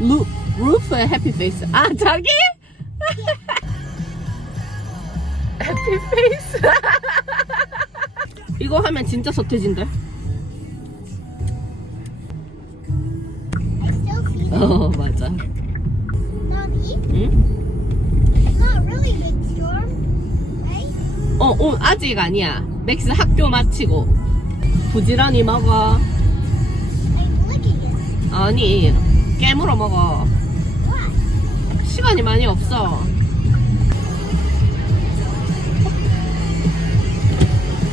루, 루프의 해피 페이스. 아, 자기? 해피 페이스. 이거 하면 진짜 서태진데? I still see them. 어, 맞아. Mommy, 응? it's not really big storm, right? 어, 어, 아직 아니야. 맥스 학교 마치고. 부지런히 먹어. I'm licking it. 아니, 깨물어 먹어. 시간이 많이 없어.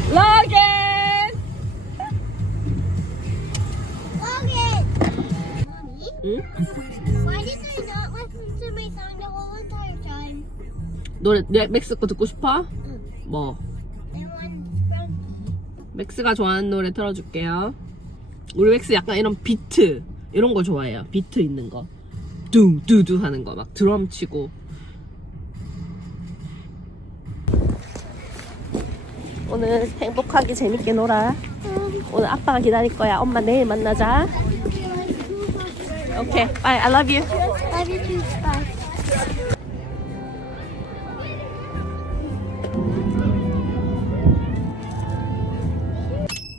Logan! Mommy, 응? why did I not listen to my song the whole entire time? 노래, 내 맥스 거 듣고 싶어? 응. 뭐? I want from 맥스가 좋아하는 노래 틀어줄게요. 우리 맥스 약간 이런 비트, 이런 거 좋아해요. 비트 있는 거. 둥, 두두 하는 거. 막 드럼 치고. 오늘 행복하게 재밌게 놀아. 오늘 아빠가 기다릴 거야. 엄마 내일 만나자. 오케이. Bye. I love you. Love you too. Bye.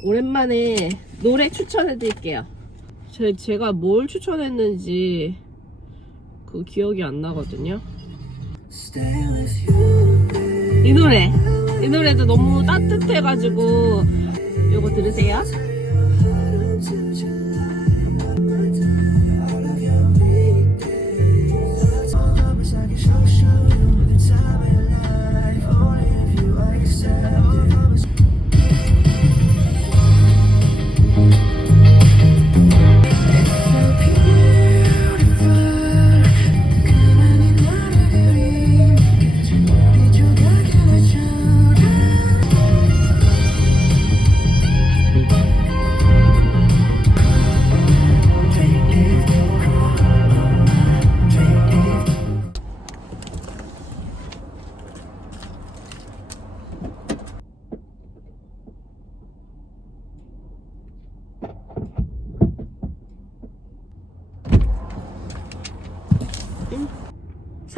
오랜만에 노래 추천해 드릴게요. 제, 제가 뭘 추천했는지 그 기억이 안 나거든요. 이 노래. 이 노래도 너무 따뜻해가지고 요거 들으세요.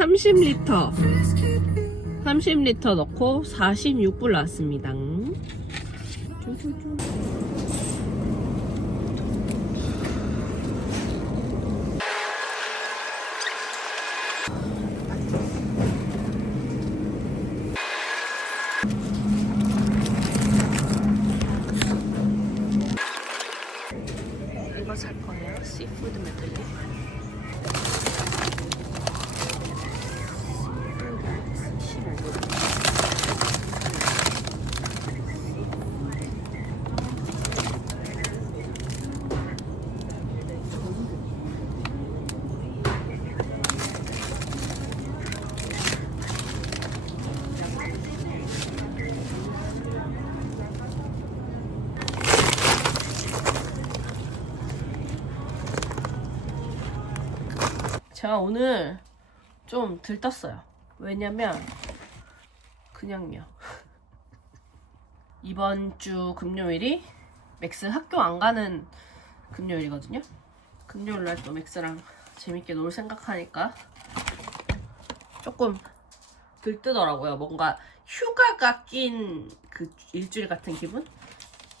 삼십 리터 30리터 넣고 46불 나왔습니다. 제가 오늘 좀 들떴어요. 왜냐면 그냥요. 이번 주 금요일이 맥스 학교 안 가는 금요일이거든요. 금요일 날 또 맥스랑 재밌게 놀 생각하니까 조금 들뜨더라고요. 뭔가 휴가가 낀 그 일주일 같은 기분?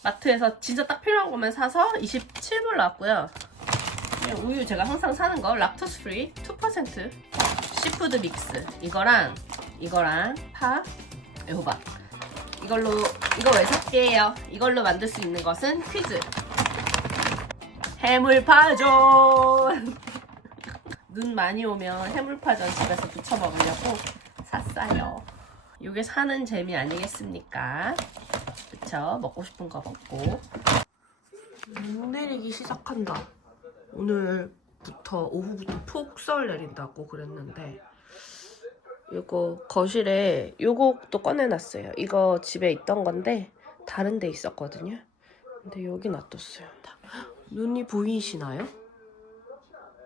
마트에서 진짜 딱 필요한 것만 사서 27불 나왔고요. 그냥 우유 제가 항상 사는 거 락토스 프리 2% 시푸드 믹스 이거랑 이거랑 파 애호박 이걸로 이거 왜 샀게요? 이걸로 만들 수 있는 것은 퀴즈 해물파전 눈 많이 오면 해물파전 집에서 부쳐 먹으려고 샀어요. 이게 사는 재미 아니겠습니까? 그쵸? 먹고 싶은 거 먹고 눈 내리기 시작한다. 오늘부터 오후부터 폭설 내린다고 그랬는데 이거 거실에 요것도 꺼내놨어요. 이거 집에 있던 건데 다른 데 있었거든요. 근데 여기 놔뒀어요. 눈이 보이시나요?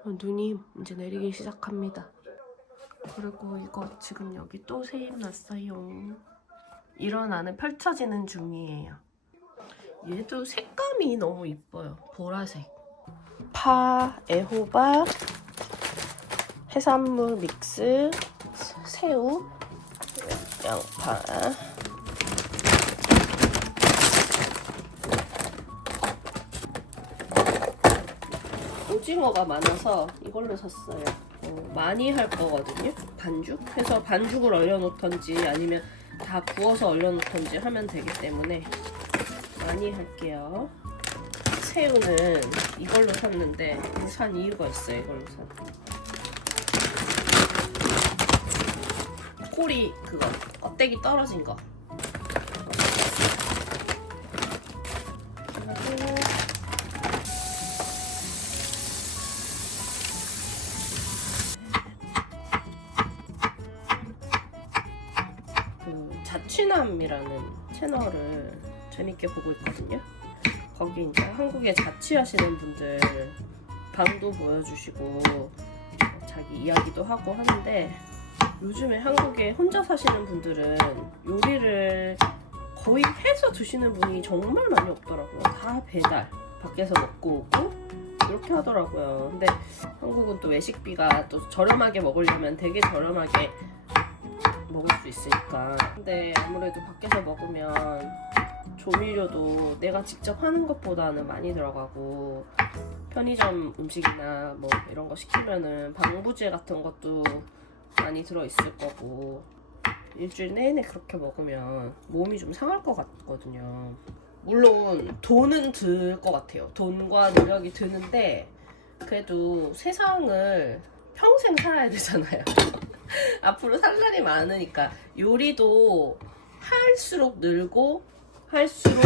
어, 눈이 이제 내리기 시작합니다. 그리고 이거 지금 여기 또 세입 났어요. 일어나는 펼쳐지는 중이에요. 얘도 색감이 너무 이뻐요. 보라색. 파, 애호박, 해산물 믹스, 새우, 양파. 오징어가 많아서 이걸로 샀어요. 어, 많이 할 거거든요. 반죽. 해서 반죽을 얼려놓던지 아니면 다 구워서 얼려놓던지 하면 되기 때문에 많이 할게요. 새우는 이걸로 샀는데 산 이유가 있어요. 이걸로 산. 꼬리 그거 껍데기 떨어진 거. 그 자취남이라는 채널을 재밌게 보고 있거든요. 거기 이제 한국에 자취하시는 분들 방도 보여주시고 자기 이야기도 하고 하는데 요즘에 한국에 혼자 사시는 분들은 요리를 거의 해서 드시는 분이 정말 많이 없더라고요. 다 배달 밖에서 먹고 오고 이렇게 하더라고요. 근데 한국은 또 외식비가 또 저렴하게 먹으려면 되게 저렴하게 먹을 수 있으니까. 근데 아무래도 밖에서 먹으면 조미료도 내가 직접 하는 것보다는 많이 들어가고 편의점 음식이나 뭐 이런 거 시키면은 방부제 같은 것도 많이 들어있을 거고 일주일 내내 그렇게 먹으면 몸이 좀 상할 것 같거든요. 물론 돈은 들 것 같아요. 돈과 노력이 드는데 그래도 세상을 평생 살아야 되잖아요. 앞으로 살 날이 많으니까 요리도 할수록 늘고 할수록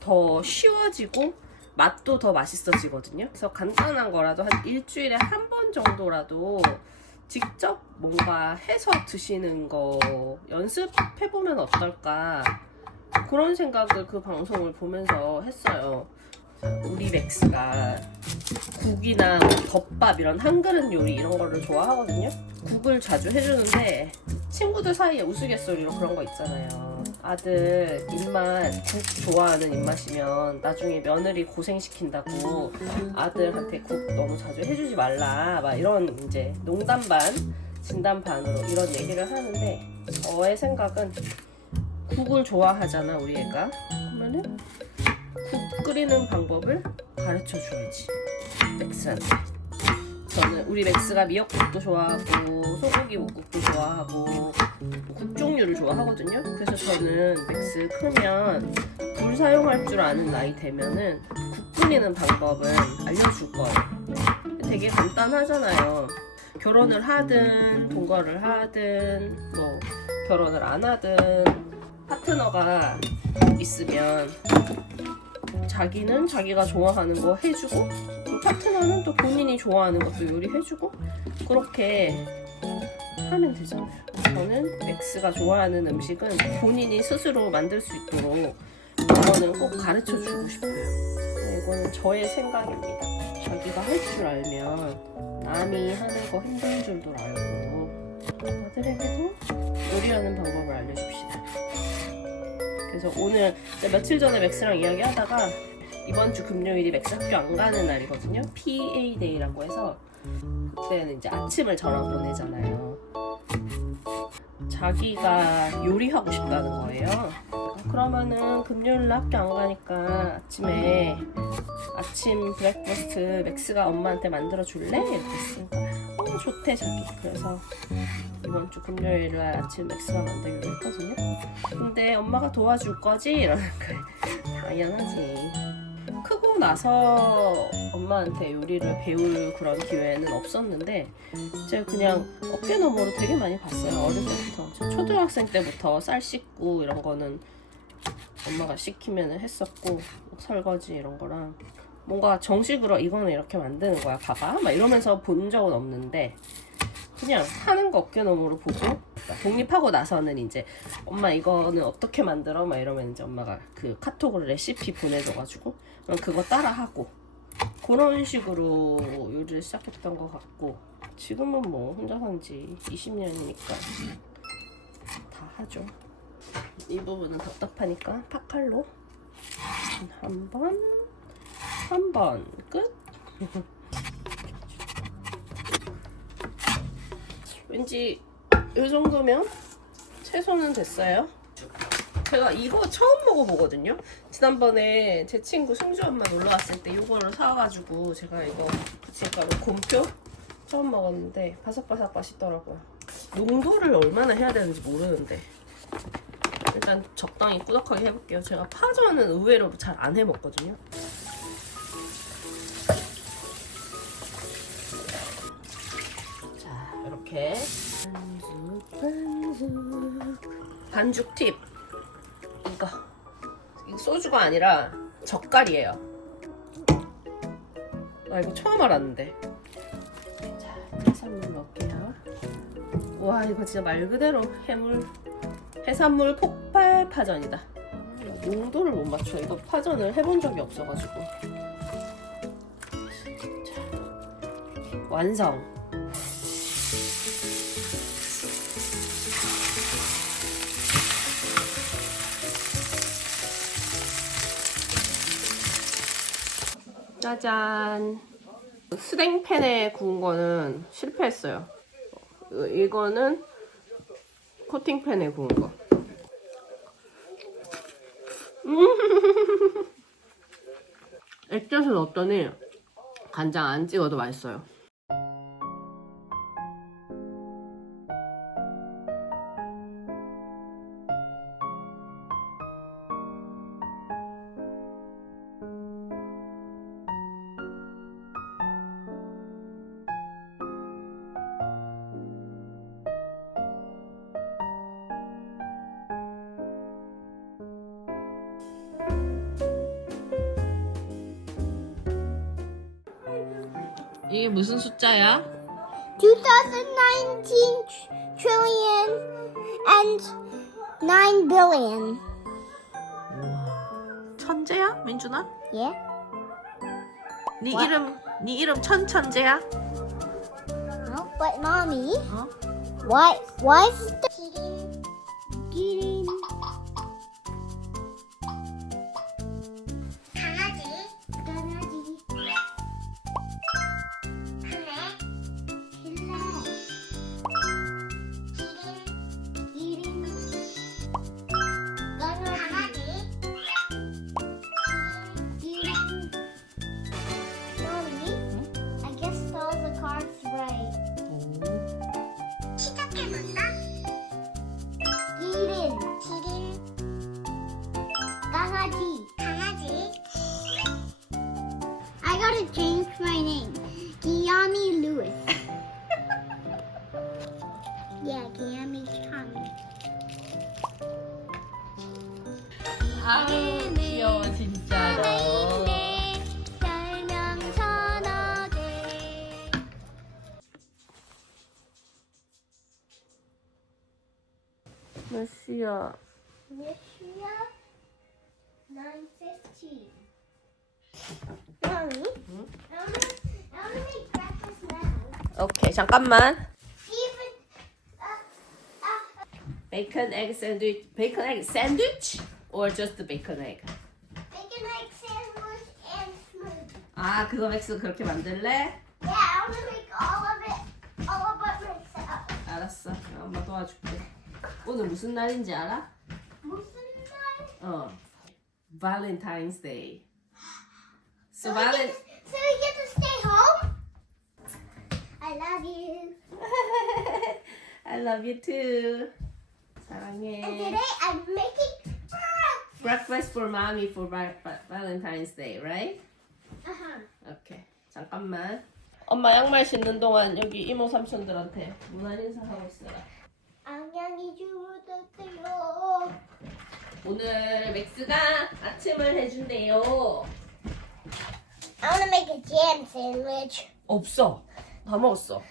더 쉬워지고 맛도 더 맛있어지거든요. 그래서 간단한 거라도 한 일주일에 한 번 정도라도 직접 뭔가 해서 드시는 거 연습해보면 어떨까 그런 생각을 그 방송을 보면서 했어요. 우리 맥스가 국이나 뭐 덮밥 이런 한 그릇 요리 이런 거를 좋아하거든요. 국을 자주 해주는데 친구들 사이에 우스갯소리로 그런 거 있잖아요. 아들 입맛 국 좋아하는 입맛이면 나중에 며느리 고생시킨다고 아들한테 국 너무 자주 해주지 말라. 막 이런 이제 농담 반 진담 반으로 이런 얘기를 하는데 저의 생각은 국을 좋아하잖아 우리 애가. 그러면은 국 끓이는 방법을 가르쳐 줘야지. 맥스한테 저는 우리 맥스가 미역국도 좋아하고 소고기 묵국도 좋아하고 국 종류를 좋아하거든요. 그래서 저는 맥스 크면 불 사용할 줄 아는 나이 되면은 국 끓이는 방법을 알려줄 거예요. 되게 간단하잖아요. 결혼을 하든 동거를 하든 뭐 결혼을 안 하든 파트너가 있으면 자기는 자기가 좋아하는 거 해주고 또 파트너는 또 본인이 좋아하는 것도 요리해주고 그렇게 하면 되잖아요. 저는 맥스가 좋아하는 음식은 본인이 스스로 만들 수 있도록 이거는 꼭 가르쳐 주고 싶어요. 네, 이거는 저의 생각입니다. 자기가 할 줄 알면 남이 하는 거 힘든 줄도 알고 아들에게도 요리하는 방법을 알려줍시다. 그래서 오늘 며칠 전에 맥스랑 이야기하다가 이번 주 금요일이 맥스 학교 안 가는 날이거든요. PA 데이라고 해서 그때는 이제 아침을 저랑 보내잖아요. 자기가 요리하고 싶다는 거예요. 그러면은 금요일 날 학교 안 가니까 아침에 아침 브렉퍼스트 맥스가 엄마한테 만들어 줄래? 이렇게 했으니까 어 좋대 자기. 그래서 이번 주 금요일 날 아침 맥스가 만들기로 했거든요. 근데 엄마가 도와줄 거지? 이러는 거예요. 당연하지. 크고 나서 엄마한테 요리를 배울 그런 기회는 없었는데 제가 그냥 어깨 너머로 되게 많이 봤어요. 어릴 때부터. 저 초등학생 때부터 쌀 씻고 이런 거는 엄마가 시키면 했었고 설거지 이런 거랑 뭔가 정식으로 이거는 이렇게 만드는 거야 봐봐 막 이러면서 본 적은 없는데 그냥 하는 거 어깨 너머로 보고 그러니까 독립하고 나서는 이제 엄마 이거는 어떻게 만들어 막 이러면 이제 엄마가 그 카톡으로 레시피 보내줘가지고 그거 따라하고 그런 식으로 요리를 시작했던 것 같고 지금은 뭐 혼자 산지 20년이니까 다 하죠 이 부분은 답답하니까 파칼로 한 번, 한 번 끝. 왠지 이 정도면 채소는 됐어요. 제가 이거 처음 먹어보거든요. 지난번에 제 친구 승주 엄마 놀러 왔을 때 이거를 사와가지고 제가 이거 부침가루 곰표 처음 먹었는데 바삭바삭 맛있더라고요. 용도를 얼마나 해야 되는지 모르는데 일단 적당히 꾸덕하게 해볼게요. 제가 파전은 의외로 잘 안 해먹거든요. 자, 이렇게 반죽, 팁. 이거. 이거 소주가 아니라 젓갈이에요. 아, 이거 처음 알았는데. 자, 해산물 넣을게요. 와, 이거 진짜 말 그대로 해물, 해산물 폭발 파전이다. 용도를 못 맞춰. 이거 파전을 해본 적이 없어가지고. 자, 완성. 짜잔. 스댕팬에 구운 거는 실패했어요. 어, 이거는 코팅팬에 구운 거. 음. 액젓을 넣었더니 간장 안 찍어도 맛있어요. 이게 무슨 숫자야? 2019 trillion and 9 billion. 천재야, 민준아? Yeah? 네 What? 이름 네 이름 천천재야? Oh, but mommy, 어? why why is the 기 Daddy. 오케이 잠깐만. Uh, uh, 베이컨 egg sandwich. 베이컨 egg sandwich or just bacon egg? bacon egg sandwich and smoothie. 아 그거 맥스 그렇게 만들래? Yeah, I wanna make all of it, all it myself. 알았어. 엄마 도와줄게. 오늘 무슨 날인지 알아? 무슨 날? 어. Valentine's Day. So So we, get to, so we get to stay home? I love you. I love you too. And 사랑해. today I'm making breakfast. Breakfast for mommy for Va- Va- Valentine's Day, right? Uh-huh. 오케이. 잠깐만. 엄마 양말 신는 동안 여기 이모 삼촌들한테 문안 인사하고 있어라. 안녕히 주무세요. 오늘 맥스가 아침을 해준대요. I want to make a jam sandwich. 없어. 다 먹었어.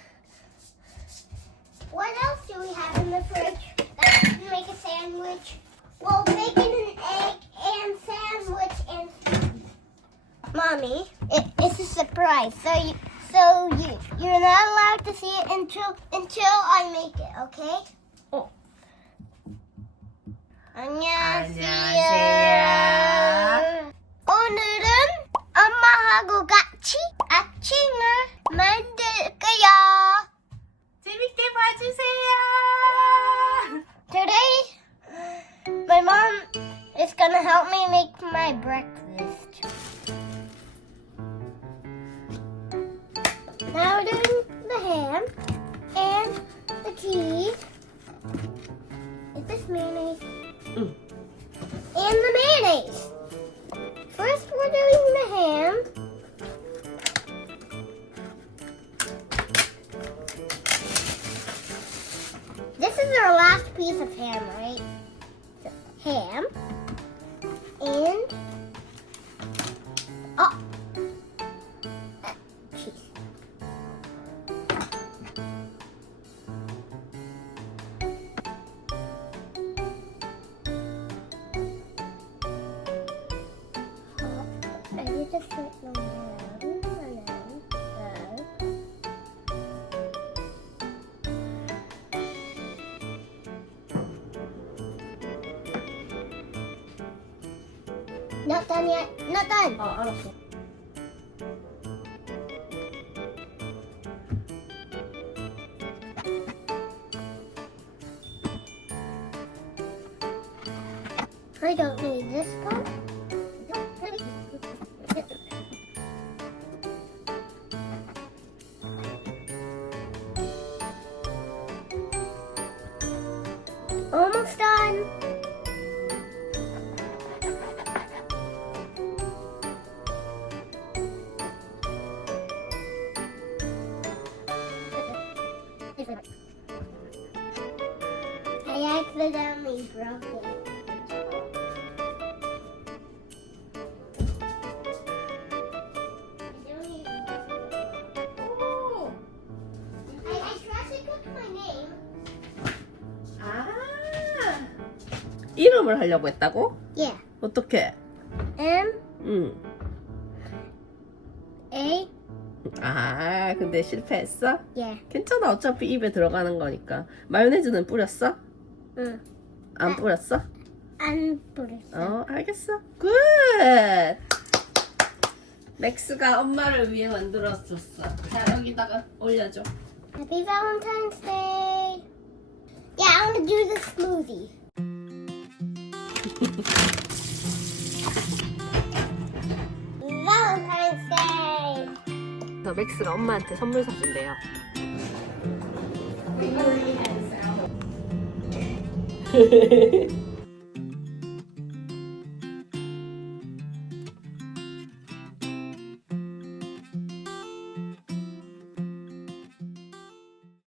What else do we have in the fridge that can make a sandwich? Well, bacon and egg and sandwich and. Mommy, it, it's a surprise. So you, so you, you're not allowed to see it until until I make it. Okay? 어. 안녕하세요. 오늘은 엄마하고 같이 아침을 만들 거야. 재밌게 봐. 와주세요. Today, my mom is gonna help me make my breakfast. Now we're doing the ham and the cheese. Is this mayonnaise? Mm. And the mayonnaise. First, we're doing the ham. Piece of ham, right? So, ham and Not done yet. Not done. 아 알았어. I don't need this part. 이름을 하려고 했다고? Yeah. 어떻게? M 응. A. 아 근데 실패했어? Yeah. 괜찮아 어차피 입에 들어가는 거니까 마요네즈는 뿌렸어? 응. 안 뿌렸어? 안 뿌렸어. 어 알겠어 굿 맥스가 엄마를 위해 만들어줬어 자 여기다가 올려줘 Happy Valentine's Day. Yeah, I want to do the smoothie. 저 맥스가 엄마한테 선물 사준대요